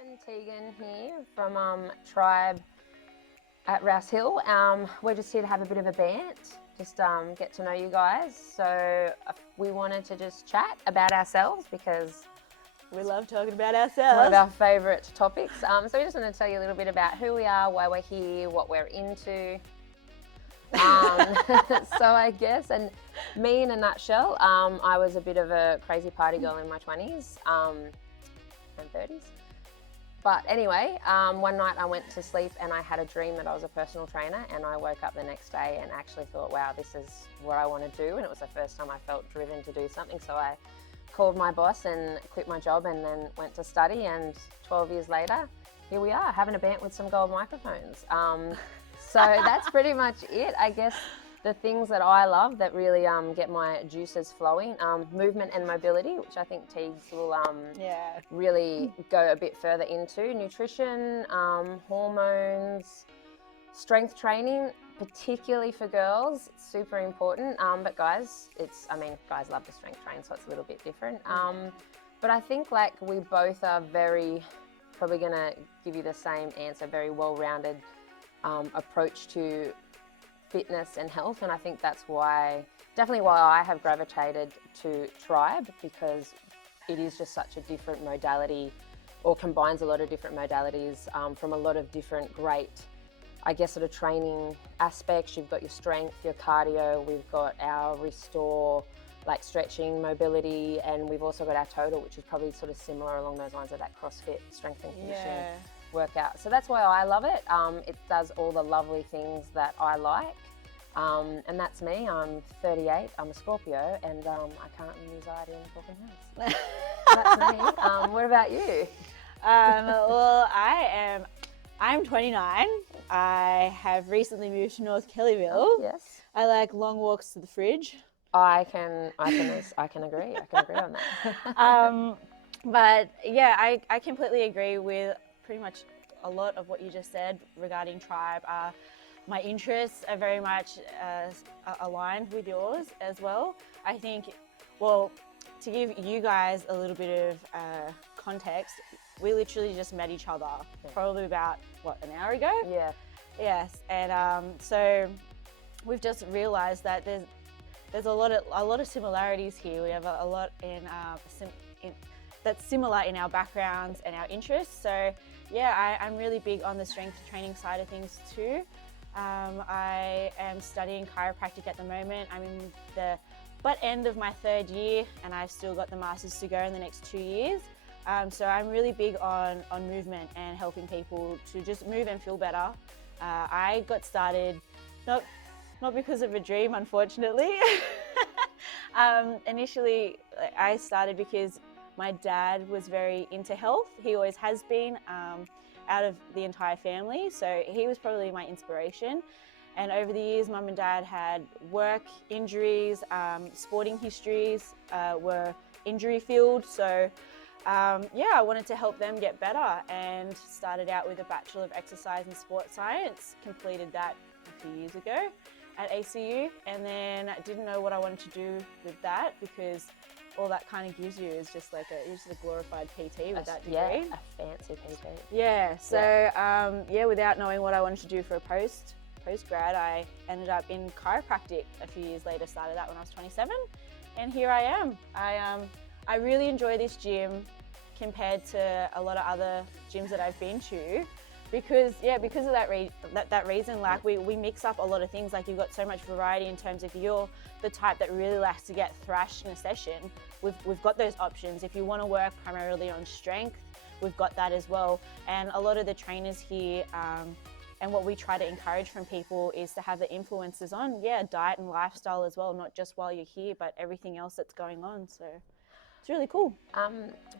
and Tegan here from Tribe at Rouse Hill. We're just here to have a bit of a bant, just get to know you guys. So we wanted to just chat about ourselves because we love talking about it's one ourselves. of our favourite topics. So we just want to tell you a little bit about who we are, why we're here, what we're into. So I guess, and me in a nutshell, I was a bit of a crazy party girl in my 20s and 30s. But anyway, one night I went to sleep and I had a dream that I was a personal trainer, and I woke up the next day and actually thought, wow, this is what I want to do. And it was the first time I felt driven to do something. So I called my boss and quit my job and then went to study, and 12 years later, here we are having a bant with some gold microphones. So that's pretty much it. I guess the things that I love that really get my juices flowing, movement and mobility, which I think Teagues will really go a bit further into. Nutrition, hormones, strength training, particularly for girls, it's super important. But guys, guys love to strength train, so it's a little bit different. But I think like we both are probably gonna give you the same answer, very well-rounded approach to fitness and health, and I think that's definitely why I have gravitated to Tribe, because it is just such a different modality, or combines a lot of different modalities from a lot of different great, I guess, sort of training aspects. You've got your strength, your cardio, we've got our restore, like stretching, mobility, and we've also got our total, which is probably sort of similar along those lines of that CrossFit strength and conditioning workout. So that's why I love it. It does all the lovely things that I like. And that's me. I'm 38, I'm a Scorpio, and I currently reside in Auckland House. So that's me. What about you? Well, I'm 29. I have recently moved to North Kellyville. Oh, yes. I like long walks to the fridge. I can agree on that. But yeah, I completely agree with pretty much a lot of what you just said regarding Tribe. My interests are very much aligned with yours as well. I think, well, to give you guys a little bit of context, we literally just met each other probably about, an hour ago? Yeah. Yes, and so we've just realised that there's a lot of similarities here. We have a lot that's similar in our backgrounds and our interests. So yeah, I'm really big on the strength training side of things too. I am studying chiropractic at the moment. I'm in the butt end of my 3rd year, and I've still got the masters to go in the next 2 years. So I'm really big on movement and helping people to just move and feel better. I got started not because of a dream, unfortunately. Initially, I started because my dad was very into health. He always has been, out of the entire family. So he was probably my inspiration. And over the years, mum and dad had work injuries, sporting histories, were injury filled. So I wanted to help them get better, and started out with a Bachelor of Exercise and Sport Science, completed that a few years ago at ACU, and then didn't know what I wanted to do with that, because all that kind of gives you is just like a glorified PT with that degree. Yeah, a fancy PT. Yeah, so without knowing what I wanted to do for a post-grad, I ended up in chiropractic a few years later, started that when I was 27, and here I am. I really enjoy this gym compared to a lot of other gyms that I've been to, because of that reason. Like we mix up a lot of things. Like you've got so much variety in terms of, if you're the type that really likes to get thrashed in a session, we've got those options. If you want to work primarily on strength, we've got that as well. And a lot of the trainers here, and what we try to encourage from people, is to have the influences on diet and lifestyle as well, not just while you're here, but everything else that's going on. So it's really cool.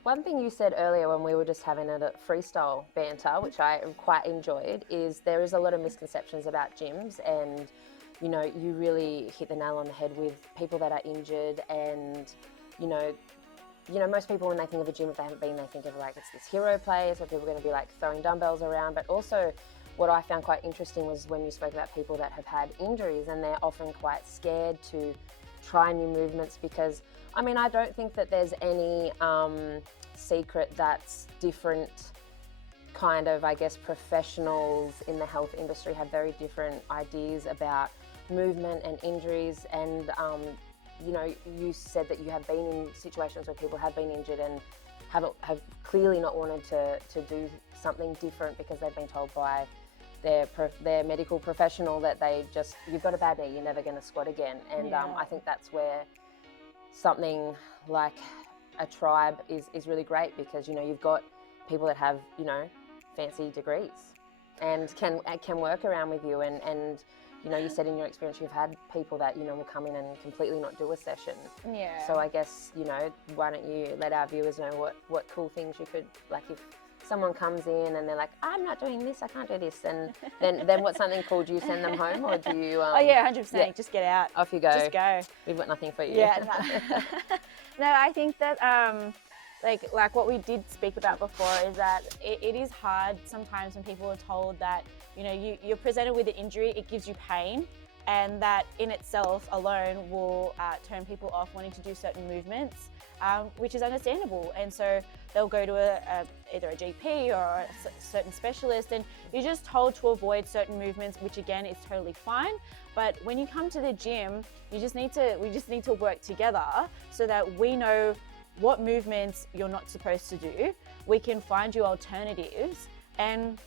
One thing you said earlier when we were just having a freestyle banter, which I quite enjoyed, is there is a lot of misconceptions about gyms, and you really hit the nail on the head with people that are injured, and most people, when they think of a gym, if they haven't been, they think of like it's this hero place where people are going to be like throwing dumbbells around. But also, what I found quite interesting was when you spoke about people that have had injuries, and they're often quite scared to try new movements, because I don't think that there's any secret that's different kind of, I guess, professionals in the health industry have very different ideas about movement and injuries. And, you know, you said that you have been in situations where people have been injured and have clearly not wanted to do something different because they've been told by their medical professional that you've got a bad knee, you're never going to squat again. And I think that's where something like a tribe is really great, because, you know, you've got people that have, you know, fancy degrees and can work around with you. And you know, you said in your experience you've had people that, you know, will come in and completely not do a session. Yeah. So I guess, you know, why don't you let our viewers know what cool things you could, like, if someone comes in and they're like, I'm not doing this, I can't do this, and then what's something cool? Do you send them home, or do you? Oh yeah, 100%. Yeah. Just get out. Off you go. Just go. We've got nothing for you. Yeah. No, no, I think that like what we did speak about before is that it is hard sometimes when people are told that, you know, you're presented with an injury, it gives you pain, and that in itself alone will turn people off wanting to do certain movements, which is understandable. And so they'll go to either a GP or a certain specialist, and you're just told to avoid certain movements, which again is totally fine. But when you come to the gym, we just need to work together so that we know what movements you're not supposed to do. We can find you alternatives, and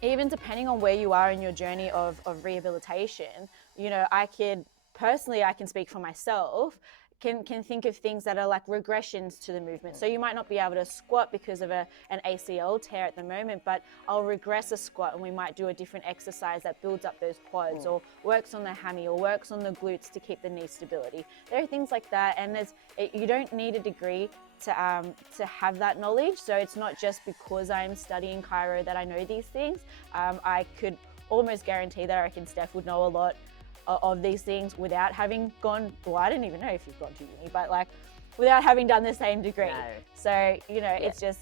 even depending on where you are in your journey of rehabilitation, you know, I can speak for myself, can think of things that are like regressions to the movement. So you might not be able to squat because of an ACL tear at the moment, but I'll regress a squat and we might do a different exercise that builds up those quads or works on the hammy or works on the glutes to keep the knee stability. There are things like that, and you don't need a degree to have that knowledge. So it's not just because I'm studying chiro that I know these things. I could almost guarantee that I reckon Steph would know a lot of these things without having gone, well, I don't even know if you've gone to uni, but like without having done the same degree. No. So, you know, it's just,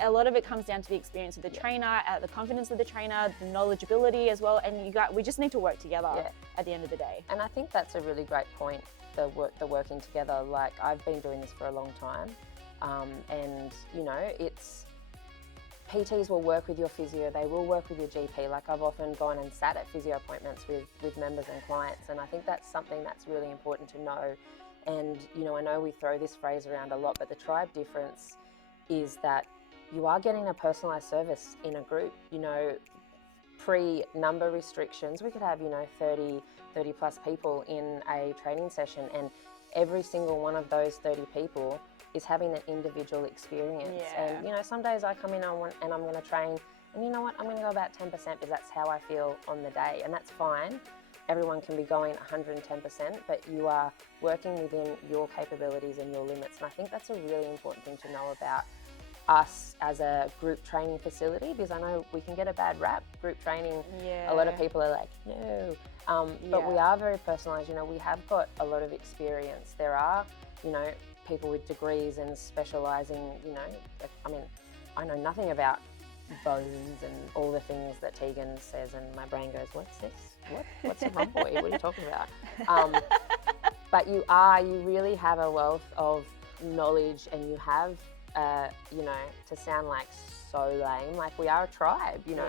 a lot of it comes down to the experience of the trainer, the confidence of the trainer, the knowledgeability as well. And we just need to work together at the end of the day. And I think that's a really great point, the working together. Like, I've been doing this for a long time. And, you know, PTs will work with your physio, they will work with your GP. Like, I've often gone and sat at physio appointments with members and clients, and I think that's something that's really important to know. And, you know, I know we throw this phrase around a lot, but the tribe difference is that you are getting a personalised service in a group. You know, pre-number restrictions, we could have, you know, 30 plus people in a training session, and every single one of those 30 people is having an individual experience. And, you know, some days I come in and I'm going to train, and you know what, I'm going to go about 10% because that's how I feel on the day, and that's fine. Everyone can be going 110%, but you are working within your capabilities and your limits. And I think that's a really important thing to know about us as a group training facility, because I know we can get a bad rap, group training. A lot of people are like, no. But we are very personalised. You know, we have got a lot of experience. There are, you know, people with degrees and specialising, you know, I mean, I know nothing about bones and all the things that Tegan says, and my brain goes, what's this? What's a rhomboid? What are you talking about? But you really have a wealth of knowledge, and you have, you know, to sound like so lame, like we are a tribe, you know.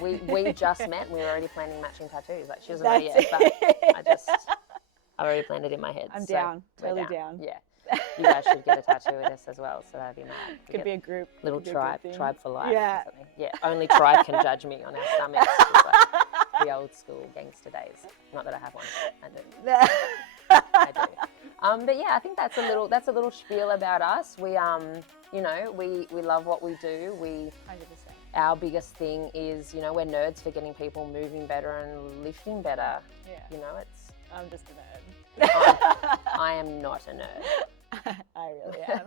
We just met and we were already planning matching tattoos. Like, she doesn't know yet, but I've already planned it in my head. I'm down, totally down. Yeah. You guys should get a tattoo with us as well, so that'd be mad. Could be a group. Little tribe for life. Yeah. Or something. Yeah, only tribe can judge me on our stomachs. Like the old school gangster days. Not that I have one. I do. But yeah, I think that's a little spiel about us. We you know, we love what we do. 100%. Our biggest thing is, you know, we're nerds for getting people moving better and lifting better. Yeah. You know, I'm just a nerd. I am not a nerd. I really am.